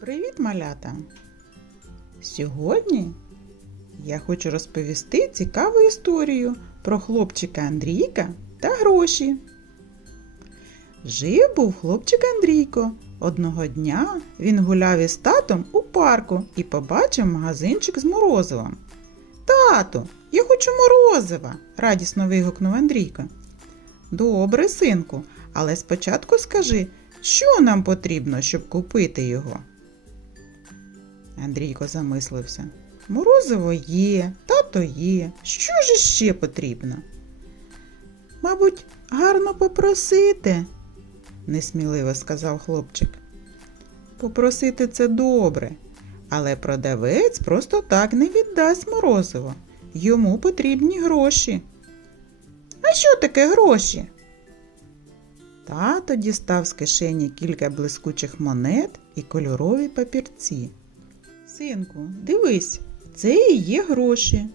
Привіт, малята! Сьогодні я хочу розповісти цікаву історію про хлопчика Андрійка та гроші. Жив був хлопчик Андрійко. Одного дня він гуляв із татом у парку і побачив магазинчик з морозивом. Тату, я хочу морозива, радісно вигукнув Андрійко. Добре, синку, але спочатку скажи, що нам потрібно, щоб купити його? Андрійко замислився. Морозиво є, тато є. Що ж ще потрібно? Мабуть, гарно попросити, несміливо сказав хлопчик. Попросити це добре, але продавець просто так не віддасть морозиво. Йому потрібні гроші. А що таке гроші? Тато дістав з кишені кілька блискучих монет і кольорові папірці. Синку, дивись, це і є гроші.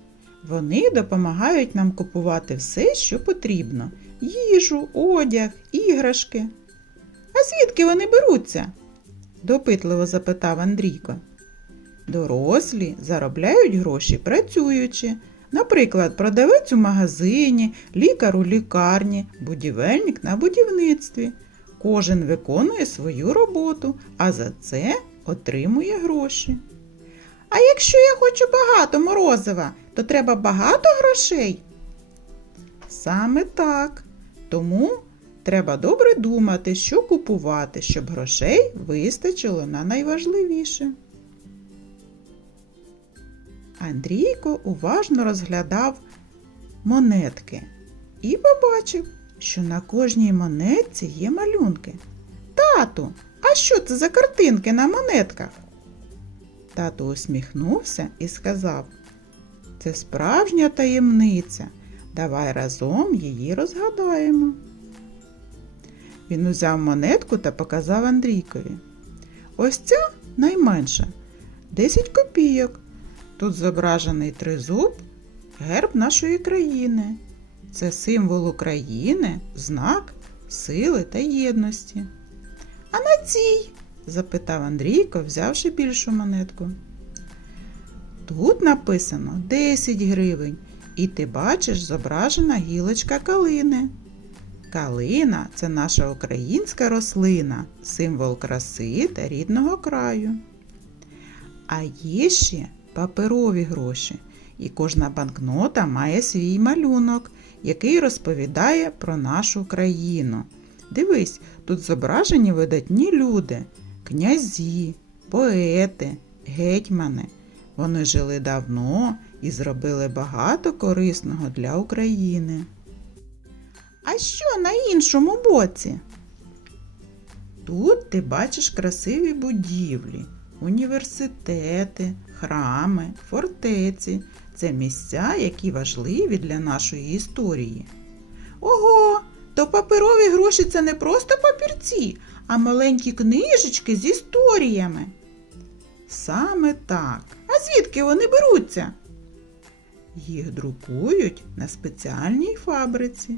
Вони допомагають нам купувати все, що потрібно: їжу, одяг, іграшки. А звідки вони беруться? допитливо запитав Андрійко. Дорослі заробляють гроші працюючи. Наприклад, продавець у магазині, лікар у лікарні, будівельник на будівництві. Кожен виконує свою роботу, а за це отримує гроші. А якщо я хочу багато морозива, то треба багато грошей? Саме так. Тому треба добре думати, що купувати, щоб грошей вистачило на найважливіше. Андрійко уважно розглядав монетки і побачив, що на кожній монетці є малюнки. Тату, а що це за картинки на монетках? Тато усміхнувся і сказав: Це справжня таємниця. Давай разом її розгадаємо. Він узяв монетку та показав Андрійкові. Ось ця найменша 10 копійок. Тут зображений тризуб, герб нашої країни. Це символ України, знак сили та єдності. А на цій? Запитав Андрійко, взявши більшу монетку. Тут написано 10 гривень, і ти бачиш зображена гілочка калини. Калина це наша українська рослина, символ краси та рідного краю. А є ще паперові гроші, і кожна банкнота має свій малюнок, який розповідає про нашу країну. Дивись, тут зображені видатні люди, князі, поети, гетьмани. Вони жили давно і зробили багато корисного для України. А що на іншому боці? Тут ти бачиш красиві будівлі, університети, храми, фортеці. Це місця, які важливі для нашої історії. Ого, то паперові гроші це не просто папірці, а маленькі книжечки з історіями. Саме так. А звідки вони беруться? Їх друкують на спеціальній фабриці.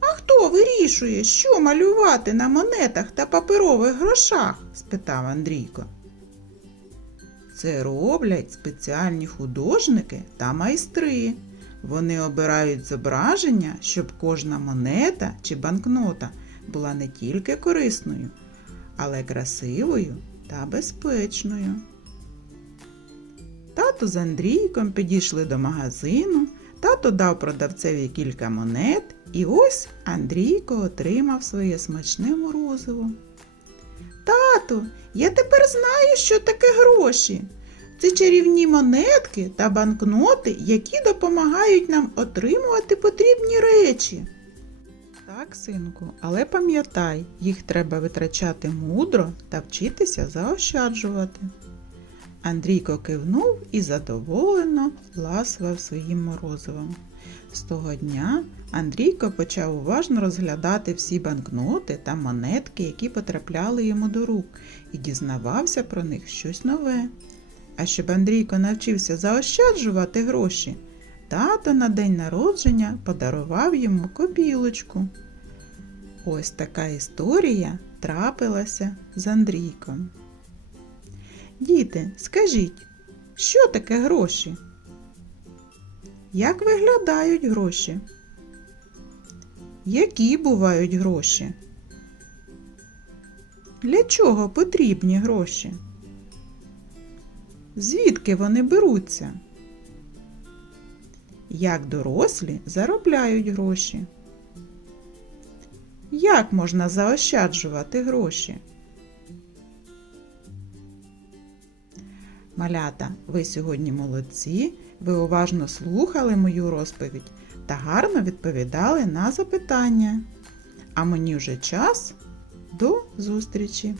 А хто вирішує, що малювати на монетах та паперових грошах? спитав Андрійко. Це роблять спеціальні художники та майстри. Вони обирають зображення, щоб кожна монета чи банкнота була не тільки корисною, але красивою та безпечною. Тато з Андрійком підійшли до магазину, тато дав продавцеві кілька монет, і ось Андрійко отримав своє смачне морозиво. Тату, я тепер знаю, що таке гроші. Це чарівні монетки та банкноти, які допомагають нам отримувати потрібні речі. Так, синку, але пам'ятай, їх треба витрачати мудро та вчитися заощаджувати. Андрійко кивнув і задоволено ласував своїм морозивом. З того дня Андрійко почав уважно розглядати всі банкноти та монетки, які потрапляли йому до рук, і дізнавався про них щось нове. А щоб Андрійко навчився заощаджувати гроші, тато на день народження подарував йому копілочку. Ось така історія трапилася з Андрійком. Діти, скажіть, що таке гроші? Як виглядають гроші? Які бувають гроші? Для чого потрібні гроші? Звідки вони беруться? Як дорослі заробляють гроші? Як можна заощаджувати гроші? Малята, ви сьогодні молодці, ви уважно слухали мою розповідь та гарно відповідали на запитання. А мені вже час. До зустрічі!